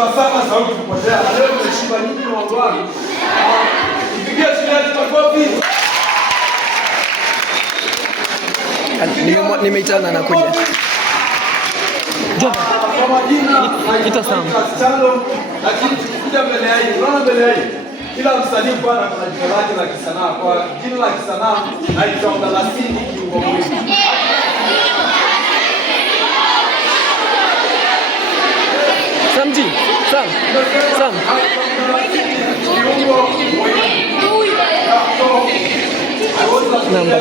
tumeshiba sana, sauti kupotea. Leo tumeshiba nyinyi na wangu wangu. Nipigie shule makofi. Nimeitana na kuja. Kwa majina Ita Sam. Lakini tukikuja mbele ya hii, unaona mbele ya hii. Kila msanii bwana kuna jina lake la kisanaa. Kwa jina la kisanaa naitwa Mdalasini Kiungo Mwingi. Samji, Sam. Namba.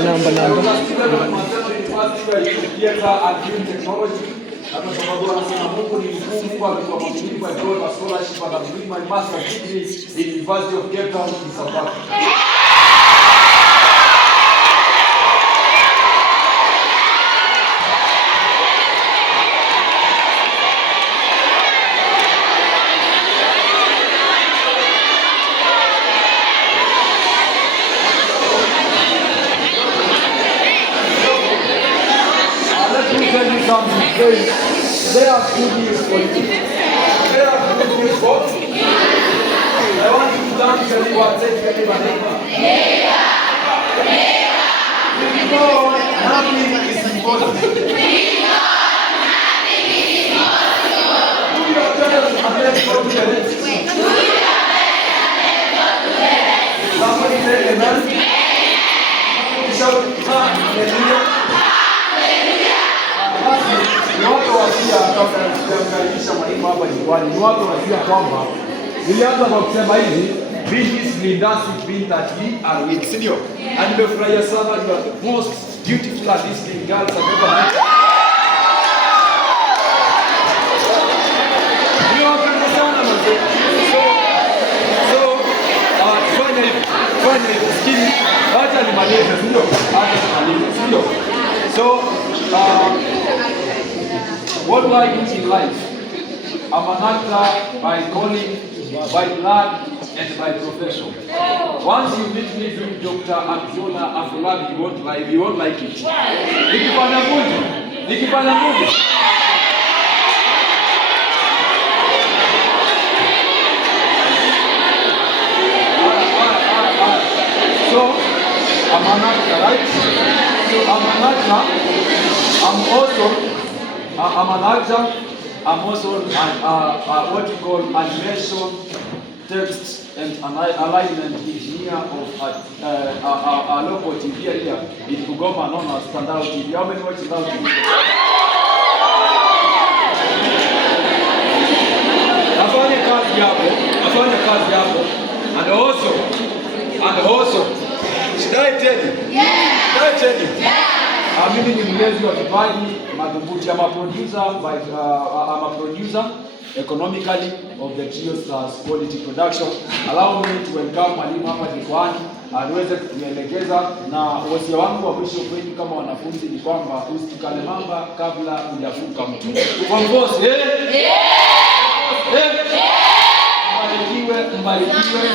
Hapa sababu anasema Mungu ni mkuu, Mungu alikuwa mwaminifu, alitoa scholarship and bring my master's degree in University of Cape Town in South Africa. There are good news for you. There are good news for you. I want you to dance and you are taking my name. Nothing is impossible. Do your best and let's go to the next. Somebody say amen. Shout hallelujah. Ni watu wasia kukaribisha mwalimu hapa jukwani. Ni watu wasia kwamba nilianza kwa kusema hivi, this leadership being that we are weak, senior. And nimefurahia sana, you are the most beautiful and listening girls I've ever met. Ni wapenda sana mzee. Fanya hivi, skini, acha nimalize, sio? Acha nimalize, sio? So, what do I do in life? I'm an actor by calling, by blood, and by profession. Once you meet me doing Dr. Abdullah Afolabi, you won't like it. Nikipanda movie. So, I'm an actor, right? So, I'm an actor. I'm also what you call animation, text, and alignment engineer of a local TV here in Bungoma known as Standard TV. How many watch Standard TV? Nafanya kazi hapo. And also, should I tell you? Yeah. Mimi ni mlezi wa vipaji madhubuti. I'm a producer economically of the Trio Stars Quality Production. Allow me to welcome mwalimu hapa jukwani aweze kutuelekeza, na wasia wangu wa mwisho kwenu kama wanafunzi ni kwamba usikale mamba kabla hujafuka mtu. Kwa ngozi, mbarikiwe.